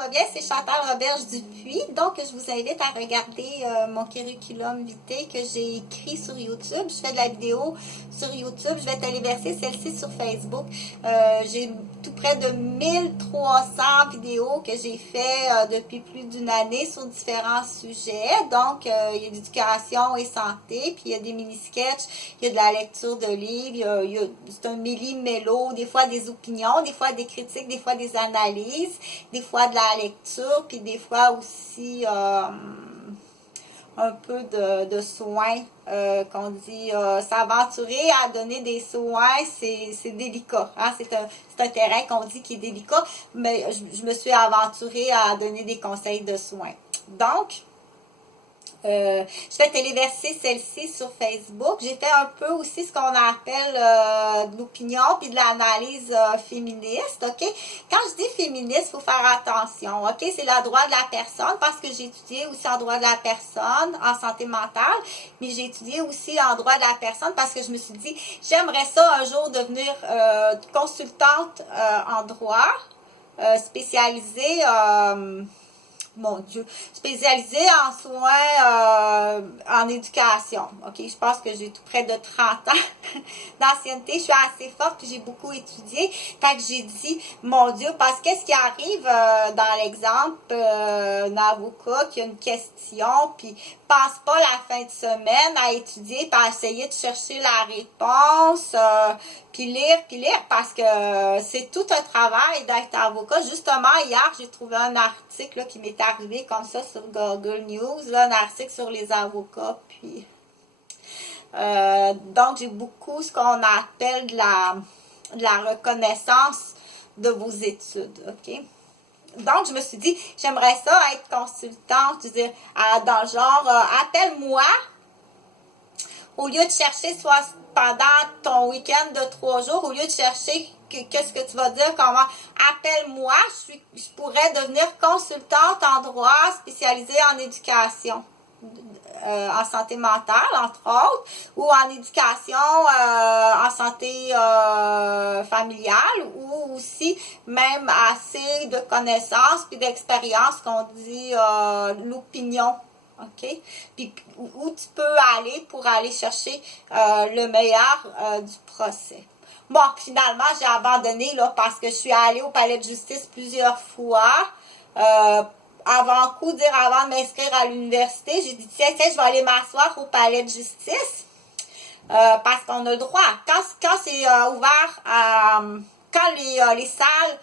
va bien? C'est Chantal Roberge Dupuis. Donc, je vous invite à regarder mon curriculum vitae que j'ai écrit sur YouTube. Je fais de la vidéo sur YouTube. Je vais téléverser celle-ci sur Facebook. J'ai tout près de 1300 vidéos que j'ai fait depuis plus d'une année sur différents sujets. Donc, il y a l'éducation et santé, puis il y a des mini-sketchs, il y a de la lecture de livres, c'est un méli-mélo, des fois des opinions, des fois des critiques, des fois des analyses, des fois de la lecture, puis des fois aussi un peu de soins, qu'on dit s'aventurer à donner des soins, c'est délicat. Hein? C'est un terrain qu'on dit qui est délicat, mais je me suis aventurée à donner des conseils de soins. Donc, je vais téléverser celle-ci sur Facebook. J'ai fait un peu aussi ce qu'on appelle de l'opinion puis de l'analyse féministe, ok? Quand je dis féministe, il faut faire attention, ok? C'est le droit de la personne parce que j'ai étudié aussi en droit de la personne, en santé mentale, mais j'ai étudié aussi en droit de la personne parce que je me suis dit, j'aimerais ça un jour devenir consultante en droit, spécialisée... mon Dieu, spécialisée en soins, en éducation. OK, je pense que j'ai tout près de 30 ans d'ancienneté. Je suis assez forte, puis j'ai beaucoup étudié. Fait que j'ai dit, mon Dieu, parce que qu'est-ce qui arrive dans l'exemple, un avocat qui a une question, puis passe pas la fin de semaine à étudier, puis à essayer de chercher la réponse, puis lire, parce que c'est tout un travail d'être avocat. Justement, hier, j'ai trouvé un article là, qui m'est arrivé comme ça sur Google News, là, un article sur les avocats, puis... donc, j'ai beaucoup ce qu'on appelle de la reconnaissance de vos études, OK? Donc, je me suis dit, j'aimerais ça être consultante, je veux dire, dans le genre, appelle-moi, au lieu de chercher soit pendant ton week-end de 3 jours, au lieu de chercher qu'est-ce que tu vas dire, comment, appelle-moi, je pourrais devenir consultante en droit spécialisée en éducation, en santé mentale, entre autres, ou en éducation, en santé familiale, ou aussi même assez de connaissances puis d'expérience qu'on dit l'opinion. OK? Puis où tu peux aller pour aller chercher le meilleur du procès. Bon, finalement, j'ai abandonné là parce que je suis allée au palais de justice plusieurs fois. Avant de m'inscrire à l'université, j'ai dit, tiens, je vais aller m'asseoir au palais de justice parce qu'on a le droit. Quand c'est ouvert, quand les salles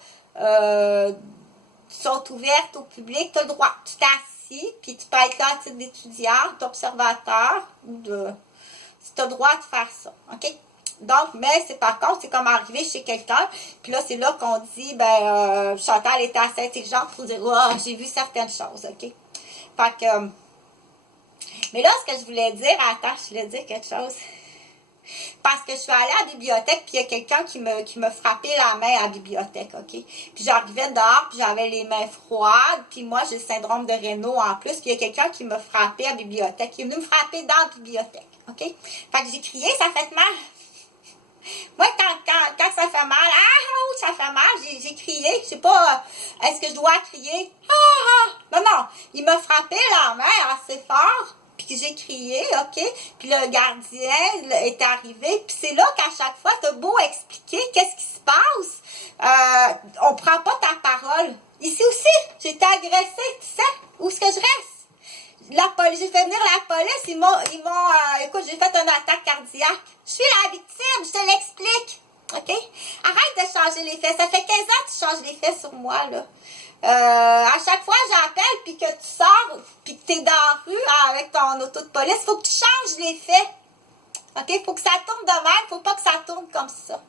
sont ouvertes au public, tu as le droit. Tu t'assis, puis tu peux être là à titre d'étudiant, d'observateur, si tu as le droit de faire ça. OK? Donc, mais c'est par contre, c'est comme arriver chez quelqu'un, puis là, c'est là qu'on dit, ben, Chantal était assez intelligente pour dire, oh, j'ai vu certaines choses, OK? Fait que, mais là, ce que je voulais dire, attends, je voulais dire quelque chose. Parce que je suis allée à la bibliothèque, puis il y a quelqu'un qui me frappait la main à la bibliothèque, OK? Puis j'arrivais dehors, puis j'avais les mains froides, puis moi, j'ai le syndrome de Raynaud en plus, puis il y a quelqu'un qui me frappait à la bibliothèque. Il est venu me frapper dans la bibliothèque, OK? Fait que j'ai crié, ça fait mal. Moi, quand ça fait mal, ça fait mal, j'ai crié. Je sais pas, est-ce que je dois crier? Non, il m'a frappé la main assez fort, puis j'ai crié, OK? Puis le gardien est arrivé, puis c'est là qu'à chaque fois, t'as beau expliquer qu'est-ce qui se passe, on prend pas ta parole. Ici aussi, j'ai été agressée, tu sais, où est-ce que je reste? J'ai fait venir la police, ils m'ont écoute, j'ai fait une attaque cardiaque. Je suis la victime, je te l'explique. OK? Arrête de changer les faits. Ça fait 15 ans que tu changes les faits sur moi, là. À chaque fois, j'appelle, puis que tu sors, puis que tu es dans la rue avec ton auto de police, il faut que tu changes les faits. OK? Faut que ça tourne de même, faut pas que ça tourne comme ça.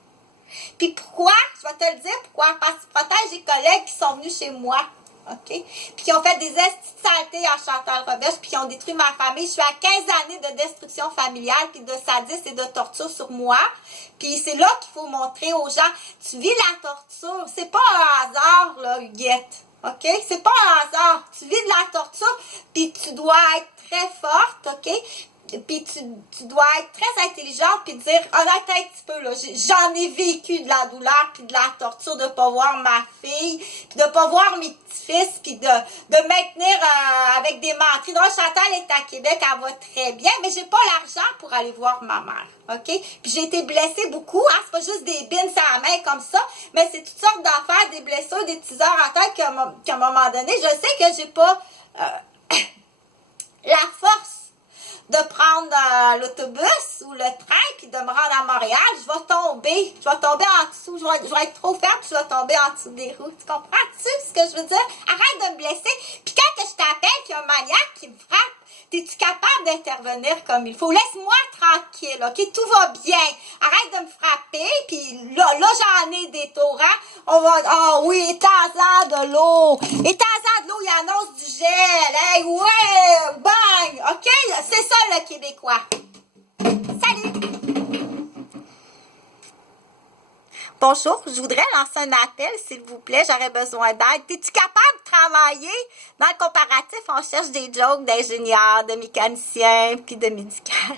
Puis pourquoi? Je vais te le dire pourquoi. Parce que tu protèges les collègues qui sont venus chez moi. OK? Puis qui ont fait des saletés à Chantal Roberge, puis qui ont détruit ma famille. Je suis à 15 années de destruction familiale, puis de sadisme et de torture sur moi. Puis c'est là qu'il faut montrer aux gens, tu vis la torture. C'est pas un hasard, là, Huguette. OK? C'est pas un hasard. Tu vis de la torture, puis tu dois être très forte, OK? puis tu dois être très intelligente puis dire, honnête un petit peu, là, j'en ai vécu de la douleur puis de la torture de pas voir ma fille, puis de pas voir mes petits-fils, puis de maintenir avec des menteries. Donc, Chantal est à Québec, elle va très bien, mais j'ai pas l'argent pour aller voir ma mère, OK? Puis j'ai été blessée beaucoup, hein, c'est pas juste des bines à la main comme ça, mais c'est toutes sortes d'affaires, des blessures, des petits heures en tête qu'à un moment donné, je sais que j'ai pas la force de prendre l'autobus ou le train puis de me rendre à Montréal, je vais tomber en dessous, je vais être trop faible, je vais tomber en dessous des roues. Tu comprends-tu ce que je veux dire? Arrête de me blesser. Puis quand que je t'appelle qu'il y a un maniaque qui me frappe, es-tu capable d'intervenir comme il faut? Laisse-moi tranquille, OK? Tout va bien. Arrête de me frapper, puis là j'en ai des torrents. On va... Ah oui, étends-en de l'eau. Étends-en de l'eau, il annonce du gel. Hey, ouais, bang! OK? C'est ça, le Québécois. Salut! Bonjour, je voudrais lancer un appel, s'il vous plaît, j'aurais besoin d'aide. Es-tu capable de travailler? Dans le comparatif, on cherche des jokes d'ingénieurs, de mécaniciens, puis de médical.